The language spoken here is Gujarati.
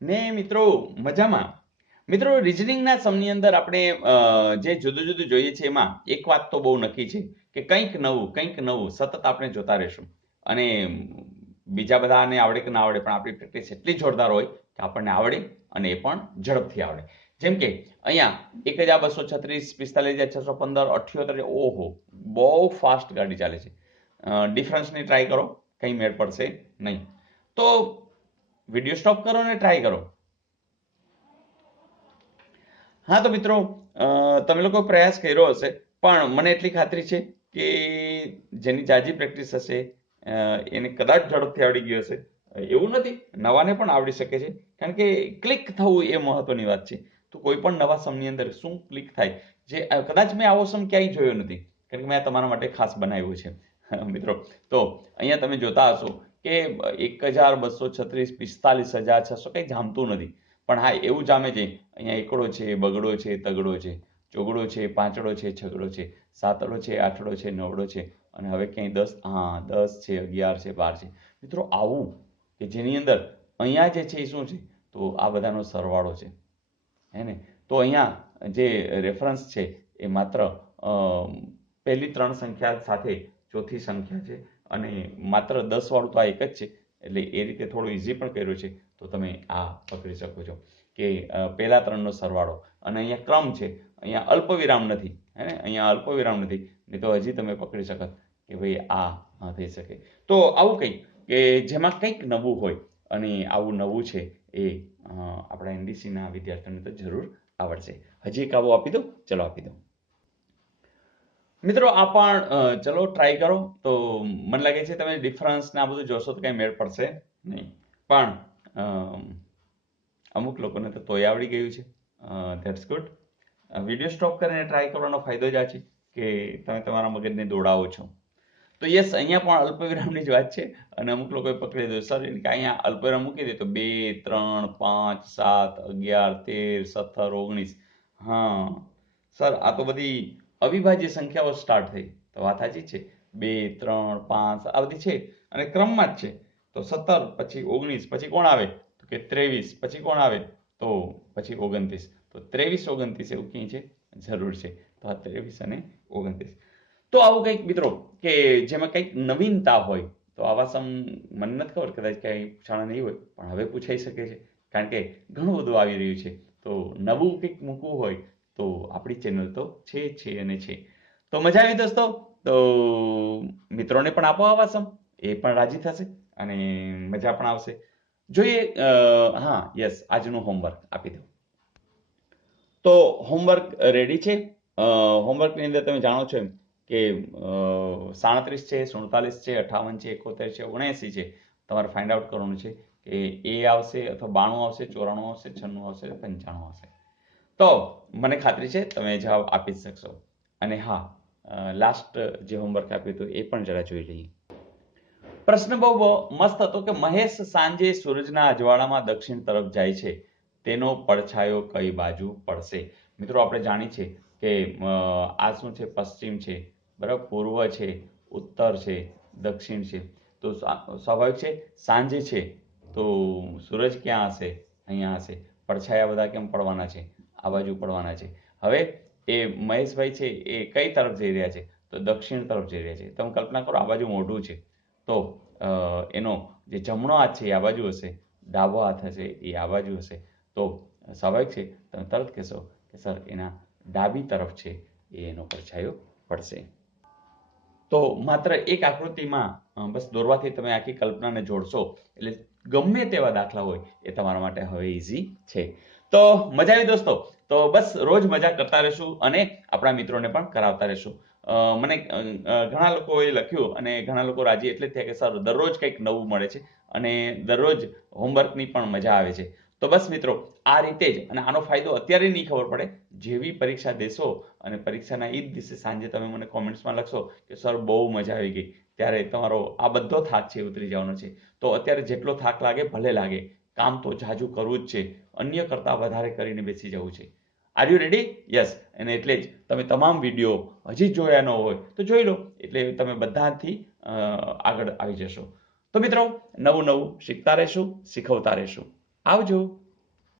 ને મિત્રો મજામાં. મિત્રો રિઝનિંગના સમની અંદર આપણે જે જુદું જુદું જોઈએ છે એમાં એક વાત તો બહુ નક્કી છે કે કંઈક નવું સતત આપણે જોતા રહીશું. અને બીજા બધાને આવડે કે ના આવડે પણ આપણી પ્રેક્ટિસ એટલી જોરદાર હોય કે આપણને આવડે અને એ પણ ઝડપથી આવડે. જેમ કે અહીંયા 1236, 45,615, 78, ઓહો બહુ ફાસ્ટ ગાડી ચાલે છે. ડિફરન્સની ટ્રાય કરો, કંઈ મેળ પડશે નહીં. તો વિડીયો સ્ટોપ કરો અને ટ્રાય કરો. હા તો મિત્રો, તમે લોકો પ્રયાસ કર્યો હશે પણ મને એટલી ખાતરી છે કે જેની જાજી પ્રેક્ટિસ હશે એને કદાચ ઝડપથી આવડી ગયું હશે. એવું નથી, નવાને પણ આવડી શકે છે, કારણ કે ક્લિક થવું એ મહત્વની વાત છે. તો કોઈ પણ નવા સમની અંદર શું ક્લિક થાય, જે કદાચ મેં આવો સમ ક્યાંય જોયો નથી, કારણ કે મેં તમારા માટે ખાસ બનાવ્યો છે. મિત્રો, તો અહીંયા તમે જોતા હશો કે 1236, 45,600 કંઈ જામતું નથી. પણ હા, એવું જામે છે. અહીંયા એકડો છે, બગડો છે, તગડો છે, ચોગડો છે, પાંચડો છે, છગડો છે, સાતડો છે, આઠડો છે, નવડો છે, અને હવે ક્યાંય 10, હા 10 છે, 11 છે, 12 છે. મિત્રો આવું કે જેની અંદર અહીંયા જે છે એ શું છે, તો આ બધાનો સરવાળો છે, હે ને. તો અહીંયા જે રેફરન્સ છે એ માત્ર પહેલી 3 સંખ્યા સાથે ચોથી સંખ્યા છે, અને માત્ર 10 વાળું તો આ એક જ છે. એટલે એ રીતે થોડું ઇઝી પણ કર્યું છે. તો તમે આ પકડી શકો છો કે પહેલા 3નો સરવાળો, અને અહીંયા ક્રમ છે, અહીંયા અલ્પ વિરામ નથી, હે ને. અહીંયા અલ્પ વિરામ નથી, નહીં તો હજી તમે પકડી શકત કે ભાઈ આ થઈ શકે. તો આવું કંઈક કે જેમાં કંઈક નવું હોય, અને આવું નવું છે એ આપણા એનડીસીના વિદ્યાર્થીઓને તો જરૂર આવડશે. હજી એક આવો આપી દો, ચલો આપી દો. મિત્રો આ પણ ચલો ટ્રાય કરો. તો મને લાગે છે તમે ડિફરન્સ ને આ બધું જોશો તો કંઈ મેળ પડશે નહીં, પણ અમુક લોકોને તો તોય આવડી ગયું છે. That's good. વિડીયો સ્ટોપ કરીને ટ્રાય કરવાનો ફાયદો જ આ છે કે તમે તમારા મગજને દોડાવો છો. તો યસ, અહીંયા પણ અલ્પવિરામની જ વાત છે, અને અમુક લોકોએ પકડી દીધું સર, એટલે કે અહીંયા અલ્પવિરામ મૂકી દે તો 2, 3, 5, 7, 11, 13, 17, 19. હા સર, આ તો બધી અવિભાજ્ય સંખ્યાઓ સ્ટાર્ટ થઈ. તો વાત સાચી છે, 2, 3, 5 આ બધી છે, અને ક્રમમાં જ છે. તો 17 પછી 19 પછી કોણ આવે, તો કે 23 પછી કોણ આવે, તો પછી 29. તો 23, 29 એવું ક્યાંય છે, જરૂર છે. તો આ 23 અને 29. તો આવું કંઈક મિત્રો કે જેમાં કંઈક નવીનતા હોય, તો આવા સમ મને નથી ખબર, કદાચ ક્યાંય પૂછાણા નહીં હોય, પણ હવે પૂછાઈ શકે છે, કારણ કે ઘણું બધું આવી રહ્યું છે. તો નવું કંઈક મૂકવું હોય તો આપણી ચેનલ તો છે અને છે. તો મજા આવી દોસ્તો. તો મિત્રોને પણ આપો આવા સમ, એ પણ રાજી થશે અને મજા પણ આવશે. જોઈએ. હા યસ, આજનું હોમવર્ક આપી દો. તો હોમવર્ક રેડી છે. હોમવર્કની અંદર તમે જાણો છો એમ કે 37 છે, 47 છે, 58 છે, 71 છે, 79 છે. તમારે ફાઇન્ડ આઉટ કરવાનું છે કે એ આવશે અથવા 92 આવશે, 94 આવશે, 96 આવશે, 95 આવશે. તો મને ખાતરી છે તમે જવાબ આપી જ શકશો. અને હા, લાસ્ટ જે હોમવર્ક આપ્યું હતું એ પણ જરા જોઈ લઈએ. પ્રશ્ન બહુ મસ્ત હતો કે મહેશ સાંજે સૂરજના અજવાળામાં દક્ષિણ તરફ જાય છે, તેનો પડછાયો કઈ બાજુ પડશે. મિત્રો આપણે જાણીએ છીએ કે આ શું છે, પશ્ચિમ છે, બરાબર, પૂર્વ છે, ઉત્તર છે, દક્ષિણ છે. તો સ્વાભાવિક છે સાંજે છે તો સૂરજ ક્યાં હશે, અહીંયા હશે. પડછાયા બધા કેમ પડવાના છે, આ બાજુ પડવાના છે. હવે એ મહેશભાઈ છે એ કઈ તરફ જઈ રહ્યા છે, તો દક્ષિણ તરફ જઈ રહ્યા છે. તમે કલ્પના કરો, આ બાજુ મોઢું છે, તો એનો જે જમણો હાથ છે એ આ બાજુ હશે, ડાબો હાથ હશે એ આ બાજુ હશે. તો સ્વાભાવિક છે તમે તરત કહેશો કે સર એના ડાબી તરફ છે એ એનો પડછાયો પડશે. તો માત્ર એક આકૃતિમાં બસ દોરવાથી તમે આખી કલ્પનાને જોડશો, એટલે ગમે તેવા દાખલા હોય એ તમારા માટે હવે ઇઝી છે. તો મજા આવી દોસ્તો. તો બસ રોજ મજા કરતા રહેશું અને આપણા મિત્રોને પણ કરાવતા રહેશું. મને ઘણા લોકોએ લખ્યું અને ઘણા લોકો રાજી એટલે થયા કે સર દરરોજ કંઈક નવું મળે છે અને દરરોજ હોમવર્કની પણ મજા આવે છે. તો બસ મિત્રો, આ રીતે જ, અને આનો ફાયદો અત્યારે નહીં ખબર પડે, જેવી પરીક્ષા દેશો અને પરીક્ષાના એ જ દિવસે સાંજે તમે મને કોમેન્ટ્સમાં લખશો કે સર બહુ મજા આવી ગઈ, ત્યારે તમારો આ બધો થાક છે ઉતરી જવાનો છે. તો અત્યારે જેટલો થાક લાગે ભલે લાગે, કામ તો જાજુ કરવું જ છે, અન્ય કરતાં વધારે કરીને બેસી જવું છે. Are you ready? યસ. અને એટલે જ તમે તમામ વિડીયો હજી જોયા ન હોય તો જોઈ લો, એટલે તમે બધાથી આગળ આવી જશો. તો મિત્રો, નવું નવું શીખતા રહેશું, શીખવતા રહેશું. આવજો.